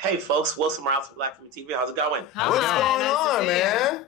Hey, folks, Wilson Morales from Black Film TV. How's it going? Hi, What's going nice on, man?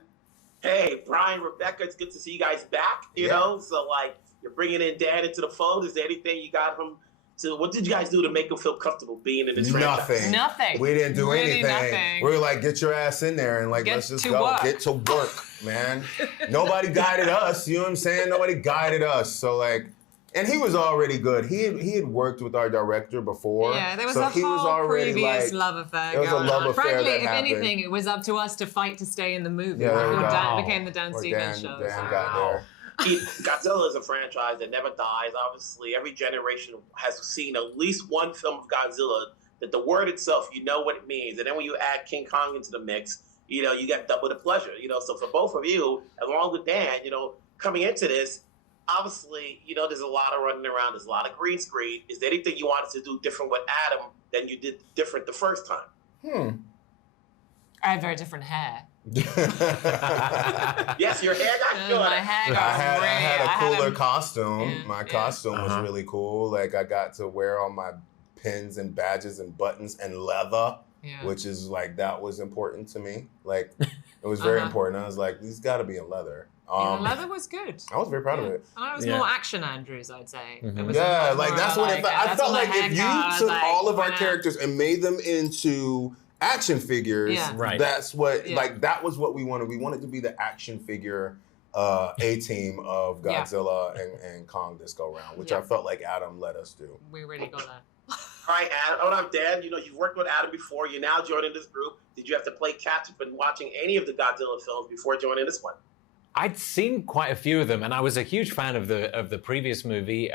Hey, Brian, Rebecca, it's good to see you guys back. You know, so like you're bringing in Dan into the fold. Is there anything you got him to? What did you guys do to make him feel comfortable being in this franchise? Nothing. We didn't do Really anything. nothing. We were like, get your ass in there and like, Get let's just to go. work. Get to work, man. Nobody guided us. You know what I'm saying? Nobody guided us. So like, and he was already good. He had worked with our director before. Yeah, there was so a he was whole already previous like, love affair there was a going love on. affair Frankly, that if happened. anything, it was up to us to fight to stay in the movie Yeah, there we before go. Dan became the Dan Or Stevens show. Dan so. got there. Godzilla is a franchise that never dies. Obviously, every generation has seen at least one film of Godzilla that the word itself, you know what it means. And then when you add King Kong into the mix, you know, you get double the pleasure. You know, so for both of you, along with Dan, you know, coming into this, obviously, you know, there's a lot of running around. There's a lot of green screen. Is there anything you wanted to do different with Adam than you did different the first time? I have very different hair. Yes, your hair got good. My hair I got had a red. cooler costume. Yeah, My costume was really cool. Like I got to wear all my pins and badges and buttons and leather, which is like that was important to me. Like it was very important. I was like, these got to be in leather. Leather was good. I was very proud of it. And it was more action Andrews, I'd say. It was Yeah, much like more that's what it felt. I that's felt what like the if haircut, you took like, all of our yeah. characters and made them into action figures, Yeah. that's what like that was what we wanted. We wanted to be the action figure A-team of Godzilla and Kong this go round, which I felt like Adam let us do. We really got that. All right, Adam. Oh, no, Dan, you know, you've worked with Adam before. You're now joining this group. Did you have to play catch up and watching any of the Godzilla films before joining this one? I'd seen quite a few of them, and I was a huge fan of the previous movie.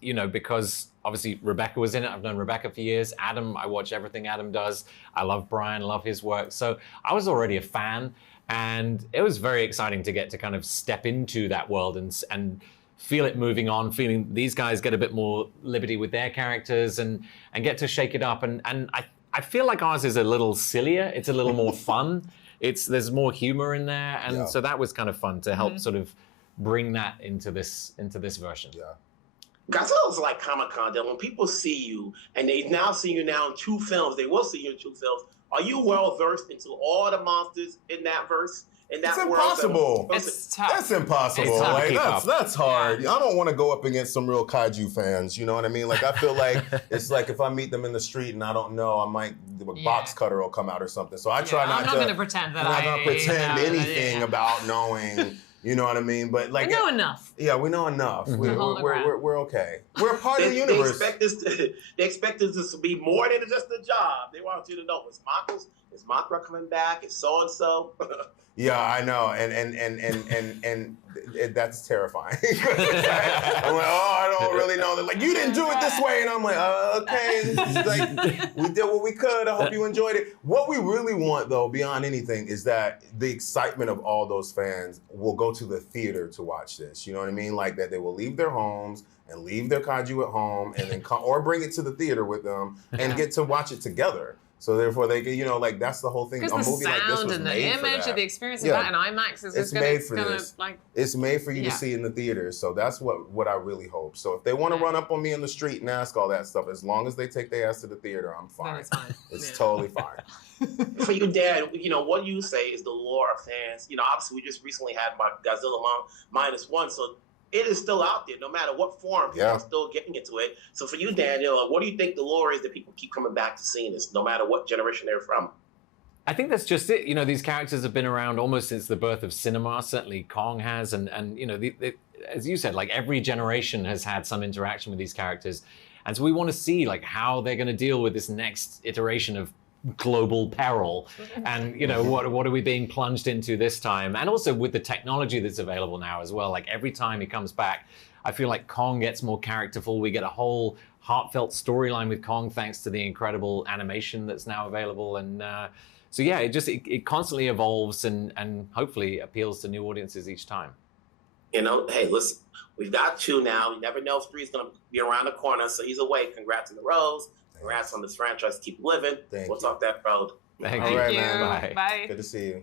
You know, because obviously Rebecca was in it. I've known Rebecca for years. Adam, I watch everything Adam does. I love Brian, love his work. So I was already a fan, and it was very exciting to get to kind of step into that world and feel it moving on, feeling these guys get a bit more liberty with their characters and get to shake it up. And I feel like ours is a little sillier. It's a little more fun. There's more humor in there, and so that was kind of fun to help sort of bring that into this version. Yeah. Godzilla's like Comic-Con. That when people see you, and they now see you now in 2 films, they will see you in 2 films. Are you well versed into all the monsters in that verse? In that It's world? impossible. It's tough. That's impossible. It's tough to Like keep up. that's hard. I don't want to go up against some real kaiju fans. You know what I mean? Like I feel like it's like if I meet them in the street and I don't know, I might a box cutter will come out or something. So I try not to. I'm not going to pretend that I'm not gonna pretend anything Yeah. about knowing. You know what I mean? But like I know enough. Yeah, we know enough. hold the ground. We're okay. We're a part of the universe. They expect this to be more than just a job. They want you to know is Makra coming back? Is so and so? Yeah, I know, and that's terrifying. I'm like, I don't really know. They're like, you didn't do it this way, and I'm like, okay. Like, we did what we could. I hope you enjoyed it. What we really want, though, beyond anything, is that the excitement of all those fans will go to the theater to watch this. You know what I mean? Like that they will leave their homes and leave their kaiju at home, and then come or bring it to the theater with them and get to watch it together. So therefore, they get, you know, like that's the whole thing. Because A the movie like this sound was and the made for image that. and the experience of that in IMAX is It's gonna, made for gonna, this. like. It's made for you to see in the theaters. So that's what I really hope. So if they want to run up on me in the street and ask all that stuff, as long as they take their ass to the theater, I'm fine. Then it's fine. It's totally fine. For you, Dan, you know, what you say is the lore of fans. You know, obviously, we just recently had Godzilla -1, so it is still out there. No matter what form, people are still getting into it. So for you, Daniel, what do you think the lore is that people keep coming back to seeing this, no matter what generation they're from? I think that's just it. You know, these characters have been around almost since the birth of cinema. Certainly Kong has, and you know, as you said, like every generation has had some interaction with these characters, and so we want to see like how they're going to deal with this next iteration of global peril, and you know, what are we being plunged into this time, and also with the technology that's available now as well. Like every time he comes back, I feel like Kong gets more characterful. We get a whole heartfelt storyline with Kong thanks to the incredible animation that's now available, and so yeah, it constantly evolves and hopefully appeals to new audiences each time. You know, hey, listen, we've got 2 now. You never know if 3 is going to be around the corner. So either way, congrats on the Rose. Congrats on this franchise. Keep living. We'll talk that road. Thank All you. right, man. Bye. Bye. Good to see you.